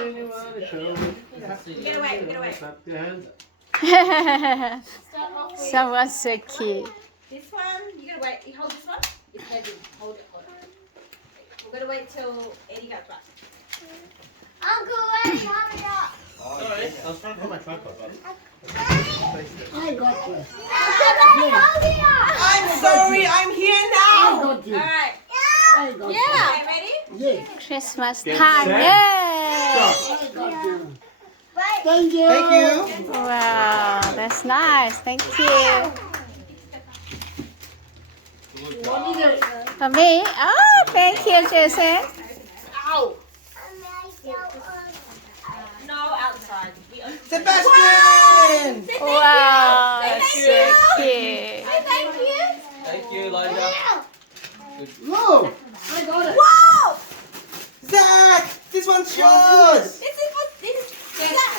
Get away, get away. Clap your hands. Someone's so cute. This one, you gotta wait. You hold this one. It's heavy. Hold it, hold it. We're gonna wait till Eddie gets back. Uncle Eddie, hurry up. Sorry, I was trying to put my tripod on. I got you. I'm sorry, I'm here I now. got you. Alright. I got Yeah. Okay, ready? you. Yes. Christmas Get time. set. Yay! I got you. Thank you. Thank you. Wow, that's nice. Thank you. What is it? For me? Oh, thank you, Jason. Ow. No, outside. Sebastian! Wow, Say that's thank so you. cute. Say thank you. Thank you, Elijah. No. I got it. Wow. Zach, this one's yours. This is what this is.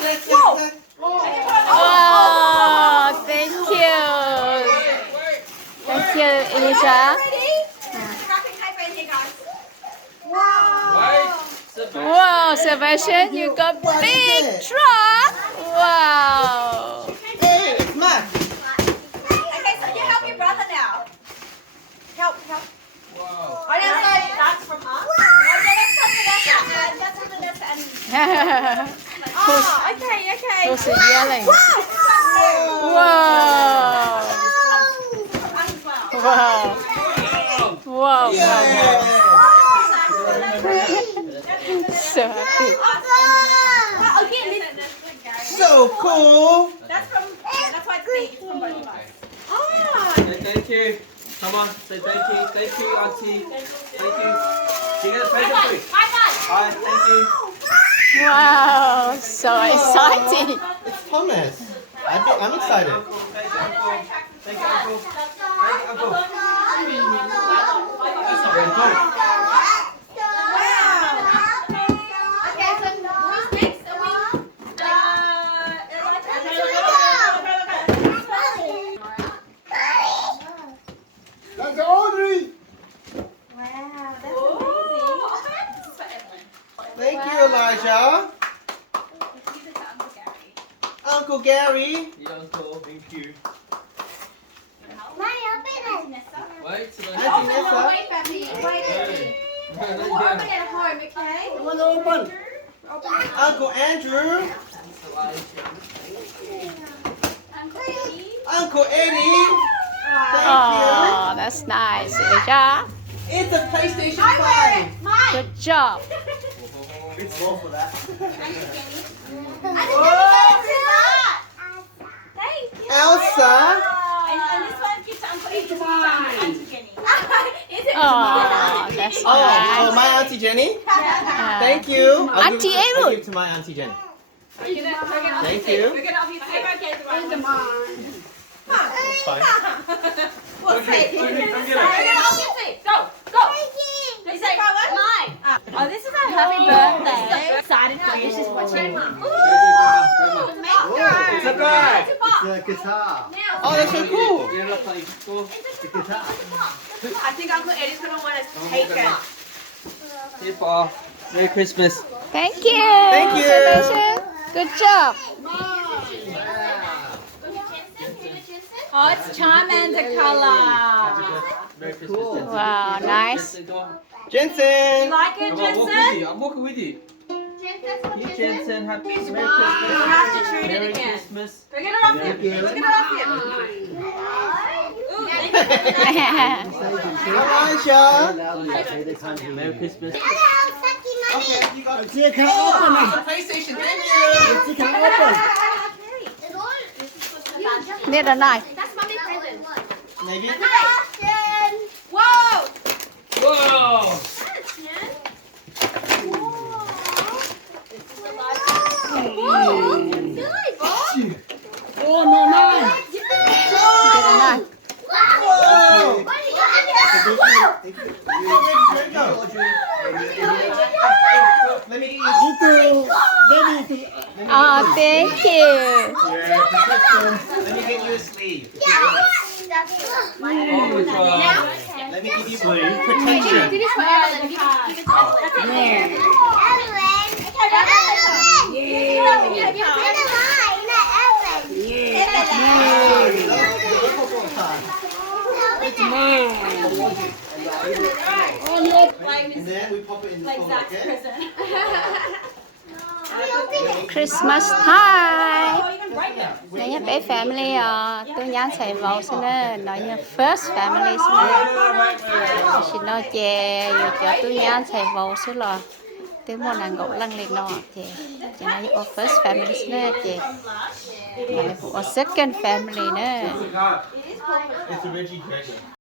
Let's Whoa. Zach. Oh, thank you. Thank you, Elijah. Ready? Wrapping paper in here, guys. Wow. Right. Sebastian. Wow, Sebastian, you got What is big it? truck. Wow. Hey, it's Matt. Okay, so you help your brother now. Help, help. Wow. I know, so that's from us. Okay, that's from Vanessa, and that's from Vanessa and. Oh, okay, okay. Who's yelling? Wow. Wow. Wow. Wow. Yeah. So happy. So cool. That's from. That's why it's big. It's from both of us. Oh. Say thank you. Come on, say thank you. Thank you, Auntie. Thank you. You get a present for you. Hi, thank you. Wow. So exciting. It's Thomas. I'm excited. Uncle, thank you, Uncle. Thank you, Uncle. Thank you, Uncle. That's Audrey. Thank you, Elijah. Uncle Gary. Yeah, Uncle. Thank you. Wait, so Auntie Nessa. You want to open? Uncle Andrew. Uncle Eddie. Thank Oh, that's nice, Elijah. you. It's a PlayStation 5. Good job. It's small for that. Elsa. And this one gives to Uncle Eddie. Auntie Jenny. Is it? Oh, that's Oh, nice. my Auntie Jenny. Yeah. Thank you. I'll Auntie give, I'll Aaron. give it to my Auntie Jenny. We're gonna Thank you. We're gonna obviously okay, the right one. It's fine. We'll say. We're Okay, gonna obviously go. Go. Is that mine? Oh, this is our happy birthday. Excited for you. She's watching. Ooh, maker. It's a bag. It's a guitar. Oh, that's so cool. You're not playing. Go. The guitar. I think Uncle Eddie's gonna want us to take it. Here, Paul. Merry Christmas. Thank you. Thank you. Sebastian. Good job. Oh, it's Charmander color. Merry Christmas, Jensen. Wow, nice. Jensen, go on. Jensen. You like it, Come on, walk with Jensen? you. I'm walking with you. You, Jensen. Happy Merry You Christmas. have to treat it Merry again. Christmas. We're gonna off him. Thank you. We're gonna off him. Ooh, thank you. Elijah. Merry Christmas. Okay, you got it. You can open Oh, it. PlayStation. Thank you. You can open. Need a knife. That's mommy present. Maybe. Whoa! Whoa! Oh, no, no. Need a knife. Whoa. Let me eat. You too. Baby, Oh, thank you. Let me get you a sleeve. Oh, it's, Let me give you protection. Do this for Evelyn. Give it to Evelyn. That's it. And then we pop it in the Like phone, Zach's okay? prison. Christmas time. Oh, you can break it. Nãy nhá bé family tôi nhắn sẽ vào xin nói như first family xin nói chè rồi cho tôi nhắn sẽ vào xin lo tôi muốn nàng gỗ lăng lên nó chè chè nói như first family xin chè mà phụ second family nữa It's a Reggie treasure.